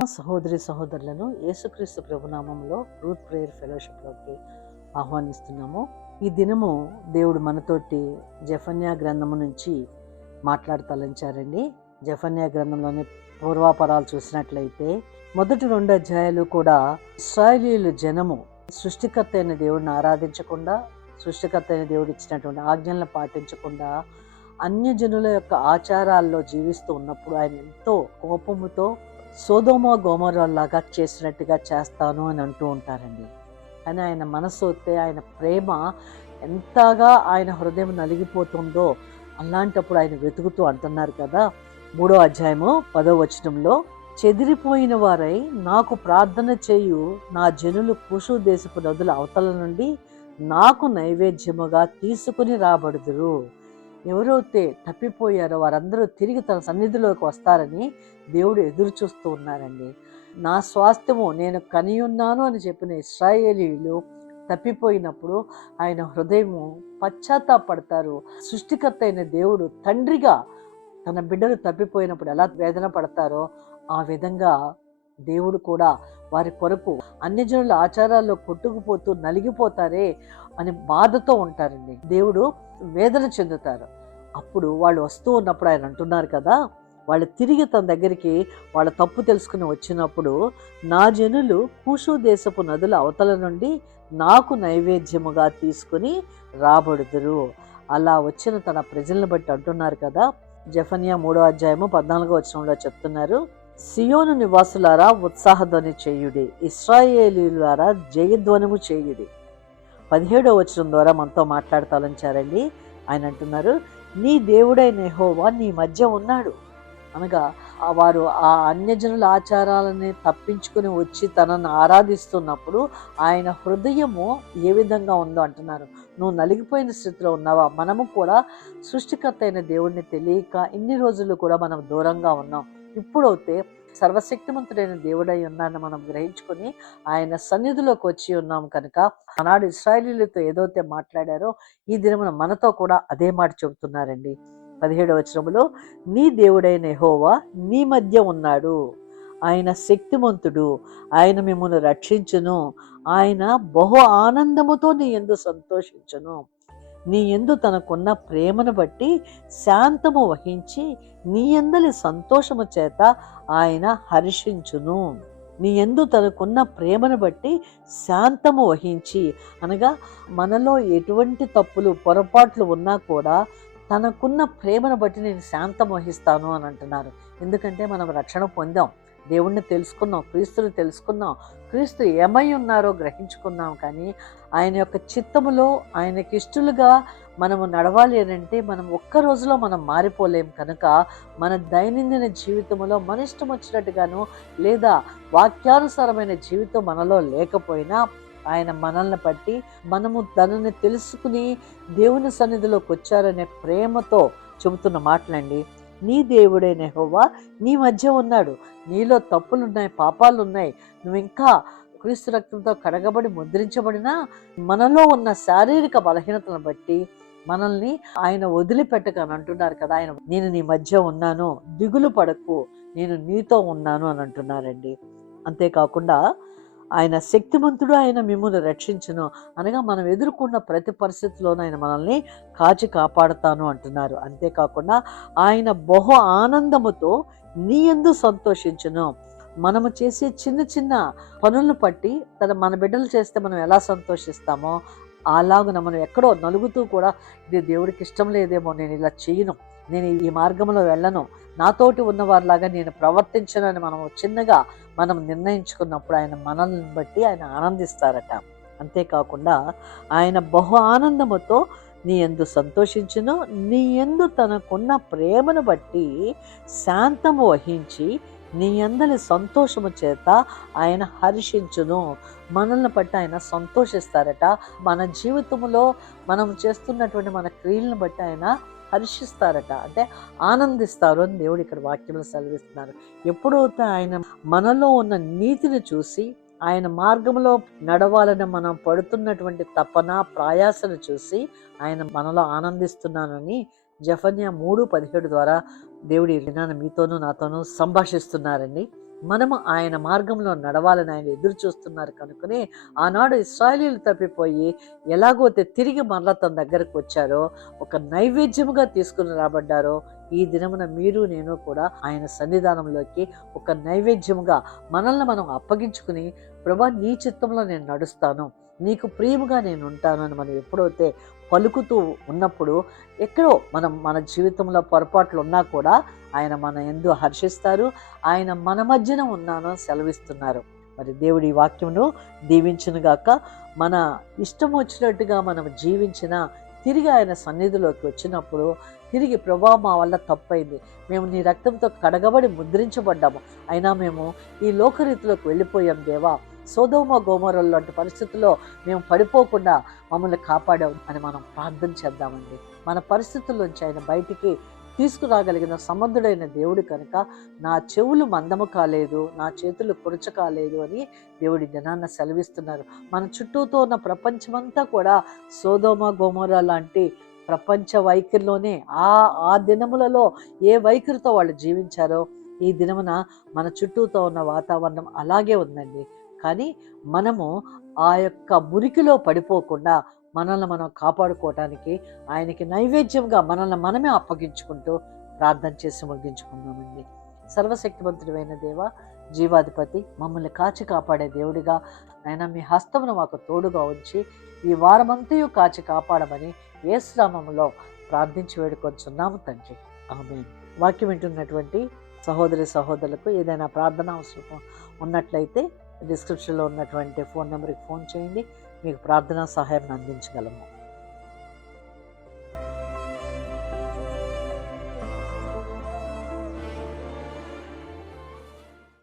నా సహోదరి సహోదరులను యేసుక్రీస్తు ప్రభునామంలో రూత్ ప్రేయర్ ఫెలోషిప్లోకి ఆహ్వానిస్తున్నాము. ఈ దినము దేవుడు మనతోటి జెఫన్యా గ్రంథము నుంచి మాట్లాడతలంచారండి. జెఫన్యా గ్రంథంలోని పూర్వాపరాలు చూసినట్లయితే మొదటి 2 అధ్యాయాలు కూడా ఇశ్రాయేలీయుల జనము సృష్టికర్త అయిన దేవుడిని ఆరాధించకుండా, సృష్టికర్త అయిన దేవుడు ఇచ్చినటువంటి ఆజ్ఞలను పాటించకుండా అన్యజనుల యొక్క ఆచారాల్లో జీవిస్తూ ఉన్నప్పుడు ఆయన ఎంతో కోపముతో సొదొమ గొమొర్రాలాగా చేసినట్టుగా చేస్తాను అని అంటూ ఉంటారండి. కానీ ఆయన మనసు వస్తే, ఆయన ప్రేమ ఎంతగా ఆయన హృదయం నలిగిపోతుందో అలాంటప్పుడు ఆయన వెతుకుతూ అంటున్నారు కదా, 3వ అధ్యాయము 10వ వచనంలో, చెదిరిపోయిన వారై నాకు ప్రార్థన చేయు నా జనులు కూషు దేశపు నదుల అవతల నుండి నాకు నైవేద్యముగా తీసుకుని రాబడుదురు. ఎవరైతే తప్పిపోయారో వారందరూ తిరిగి తన సన్నిధిలోకి వస్తారని దేవుడు ఎదురు చూస్తూ ఉన్నారండి. నా స్వాస్థ్యము నేను కనియున్నాను అని చెప్పిన ఇశ్రాయేలీయులు తప్పిపోయినప్పుడు ఆయన హృదయము పశ్చాత్తాపడతారు. సృష్టికర్త అయిన దేవుడు తండ్రిగా తన బిడ్డలు తప్పిపోయినప్పుడు ఎలా వేదన పడతారో ఆ విధంగా దేవుడు కూడా వారి కొరకు అన్యజనుల ఆచారాల్లో కొట్టుకుపోతూ నలిగిపోతారే అని బాధతో ఉంటారండి. దేవుడు వేదన చెందుతారు. అప్పుడు వాళ్ళు వస్తూ ఉన్నప్పుడు ఆయన అంటున్నారు కదా, వాళ్ళు తిరిగి తన దగ్గరికి వాళ్ళ తప్పు తెలుసుకుని వచ్చినప్పుడు నా జనులు కూషు దేశపు నదుల అవతల నుండి నాకు నైవేద్యముగా తీసుకుని రాబడుదురు. అలా వచ్చిన తన ప్రజలను బట్టి అంటున్నారు కదా, జెఫన్యా 3వ అధ్యాయము 14వ వచనంలో చెప్తున్నారు, సియోను నివాసులారా ఉత్సాహధ్వని చేయుడి, ఇశ్రాయేలీయులారా జయధ్వనము చేయుడి. 17వ వచనం ద్వారా మనతో మాట్లాడతాలంచారండి. ఆయన అంటున్నారు, నీ దేవుడైన యెహోవా నీ మధ్య ఉన్నాడు. అనగా వారు ఆ అన్యజనుల ఆచారాలని తప్పించుకుని వచ్చి తనను ఆరాధిస్తున్నప్పుడు ఆయన హృదయము ఏ విధంగా ఉందో అంటున్నారు. నువ్వు నలిగిపోయిన స్థితిలో ఉన్నావా? మనము కూడా సృష్టికర్త అయిన దేవుడిని తెలియక ఇన్ని రోజులు కూడా మనం దూరంగా ఉన్నాం. ఇప్పుడైతే సర్వశక్తిమంతుడైన దేవుడై ఉన్నాన్ని మనం గ్రహించుకొని ఆయన సన్నిధిలోకి వచ్చి ఉన్నాం కనుక ఆనాడు ఇశ్రాయేలీయులతో ఏదైతే మాట్లాడారో ఈ దినమున మనతో కూడా అదే మాట చెబుతున్నారండి. 17వ వచనములో, నీ దేవుడైన యెహోవా నీ మధ్య ఉన్నాడు, ఆయన శక్తిమంతుడు, ఆయన మిమ్మల్ని రక్షించును, ఆయన బహు ఆనందముతో నీ యందు సంతోషించును, నీ యందు తనకున్న ప్రేమను బట్టి శాంతము వహించి నీ యందలి సంతోషము చేత ఆయన హర్షించును. నీ యందు తనకున్న ప్రేమను బట్టి శాంతము వహించి, అనగా మనలో ఎటువంటి తప్పులు పొరపాట్లు ఉన్నా కూడా తనకున్న ప్రేమను బట్టి నేను శాంతం వహిస్తాను అని అంటున్నారు. ఎందుకంటే మనం రక్షణ పొందాం, దేవుణ్ణి తెలుసుకున్నాం, క్రీస్తుని తెలుసుకున్నాం, క్రీస్తు ఏమై ఉన్నారో గ్రహించుకున్నాం. కానీ ఆయన యొక్క చిత్తములో ఆయనకి ఇష్టలుగా మనము నడవాలి అంటే మనం ఒక్క రోజులో మనం మారిపోలేం. కనుక మన దైనందిన జీవితంలో మన ఇష్టం వచ్చినట్టుగాను లేదా వాక్యానుసారమైన జీవితం మనలో లేకపోయినా ఆయన మనల్ని బట్టి మనము తనని తెలుసుకుని దేవుని సన్నిధిలోకి వచ్చారనే ప్రేమతో చెబుతున్న మాటలండి. నీ దేవుడైన యెహోవా నీ మధ్య ఉన్నాడు, నీలో తప్పులున్నాయి, పాపాలున్నాయి, నువ్వు ఇంకా క్రీస్తు రక్తంతో కడగబడి ముద్రించబడినా మనలో ఉన్న శారీరక బలహీనతలను బట్టి మనల్ని ఆయన వదిలిపెట్టకని అంటున్నారు కదా. ఆయన నేను నీ మధ్య ఉన్నాను, దిగులు పడకు, నేను నీతో ఉన్నాను అని అంటున్నారండి. అంతేకాకుండా ఆయన శక్తిమంతుడు, ఆయన మిమ్మల్ని రక్షించును, అనగా మనం ఎదుర్కొన్న ప్రతి పరిస్థితిలోనూ ఆయన మనల్ని కాచి కాపాడుతాను అంటున్నారు. అంతేకాకుండా ఆయన బహు ఆనందముతో నీ యందు సంతోషించును. మనము చేసే చిన్న చిన్న పనులను బట్టి మన బిడ్డలు చేస్తే మనం ఎలా సంతోషిస్తామో అలాగున మనం ఎక్కడో నలుగుతూ కూడా ఇది దేవుడికి ఇష్టం లేదేమో, నేను ఇలా చేయను, నేను ఈ మార్గంలో వెళ్ళను, నాతోటి ఉన్నవారిలాగా నేను ప్రవర్తించను అని మనం నిర్ణయించుకున్నప్పుడు ఆయన మనల్ని బట్టి ఆయన ఆనందిస్తారట. అంతేకాకుండా ఆయన బహు ఆనందముతో నీ యందు సంతోషించును, నీ యందు తనకున్న ప్రేమను బట్టి శాంతము వహించి నీ యందలి సంతోషము చేత ఆయన హర్షించును. మనల్ని బట్టి ఆయన సంతోషిస్తారట. మన జీవితంలో మనం చేస్తున్నటువంటి మన క్రియలను బట్టి ఆయన హర్షిస్తారట, అంటే ఆనందిస్తారు అని దేవుడు ఇక్కడ వాక్యంలో సెలవిస్తున్నారు. ఎప్పుడైతే ఆయన మనలో ఉన్న నీతిని చూసి ఆయన మార్గంలో నడవాలని మనం పడుతున్నటువంటి తపన ప్రయాసను చూసి ఆయన మనలో ఆనందిస్తున్నానని జెఫన్యా 3:17 ద్వారా దేవుడి విధానం మీతోనూ నాతోనూ సంభాషిస్తున్నారండి. మనము ఆయన మార్గంలో నడవాలని ఆయన ఎదురు చూస్తున్నారు కనుకనే ఆనాడు ఇశ్రాయేలీయులు తప్పిపోయి ఎలాగైతే తిరిగి మరలా తన దగ్గరకు వచ్చారో, ఒక నైవేద్యముగా తీసుకుని రాబడ్డారో, ఈ దినమున మీరు నేను కూడా ఆయన సన్నిధానంలోకి ఒక నైవేద్యముగా మనల్ని మనం అప్పగించుకుని, ప్రభా నీ చిత్తంలో నేను నడుస్తాను, నీకు ప్రియముగా నేను ఉంటాను అని మనం ఎప్పుడైతే పలుకుతూ ఉన్నప్పుడు, ఎక్కడో మన జీవితంలో పొరపాట్లు ఉన్నా కూడా ఆయన మన యందు హర్షిస్తారు. ఆయన మన మధ్యన ఉన్నాను సెలవిస్తున్నారు. మరి దేవుడి వాక్యమును దీవించునుగాక. మన ఇష్టం వచ్చినట్టుగా మనం జీవించిన తిరిగి ఆయన సన్నిధిలోకి వచ్చినప్పుడు, తిరిగి ప్రభా మా వల్ల తప్పైంది, మేము నీ రక్తంతో కడగబడి ముద్రించబడ్డాము, అయినా మేము ఈ లోకరీతిలోకి వెళ్ళిపోయాం దేవా, సొదొమ గొమొర్రా లాంటి పరిస్థితుల్లో మేము పడిపోకుండా మమ్మల్ని కాపాడావు అని మనం ప్రార్థన చేద్దామండి. మన పరిస్థితుల్లోంచి ఆయన బయటికి తీసుకురాగలిగిన సమర్థుడైన దేవుడు కనుక, నా చెవులు మందము కాలేదు, నా చేతులు కురచ కాలేదు అని దేవుడి దినాన్న సెలవిస్తున్నారు. మన చుట్టూతో ఉన్న ప్రపంచమంతా కూడా సొదొమ గొమొర్రా లాంటి ప్రపంచ వైఖరిలోనే, ఆ దినములలో ఏ వైఖరితో వాళ్ళు జీవించారో, ఈ దినమున మన చుట్టూతో ఉన్న వాతావరణం అలాగే ఉందండి. కానీ మనము ఆ యొక్క మురికిలో పడిపోకుండా మనల్ని మనం కాపాడుకోవటానికి ఆయనకి నైవేద్యంగా మనల్ని మనమే అప్పగించుకుంటూ ప్రార్థన చేసి ముగించుకున్నామండి. సర్వశక్తివంతుడైన దేవ, జీవాధిపతి, మమ్మల్ని కాచి కాపాడే దేవుడిగా ఆయన మీ హస్తమును మాకు తోడుగా ఉంచి ఈ వారమంతయు కాచి కాపాడమని యేసు నామములో ప్రార్థించి వేడుకొంచున్నాము తండ్రి. ఆమేన్. వాక్యం వింటున్నటువంటి సహోదరి సహోదరులకు ఏదైనా ప్రార్థన అవసరం ఉన్నట్లయితే డిస్క్రిప్షన్లో ఉన్నటువంటి ఫోన్ నెంబర్కి ఫోన్ చేయండి. మీకు ప్రార్థనా సహాయం అందించగలము.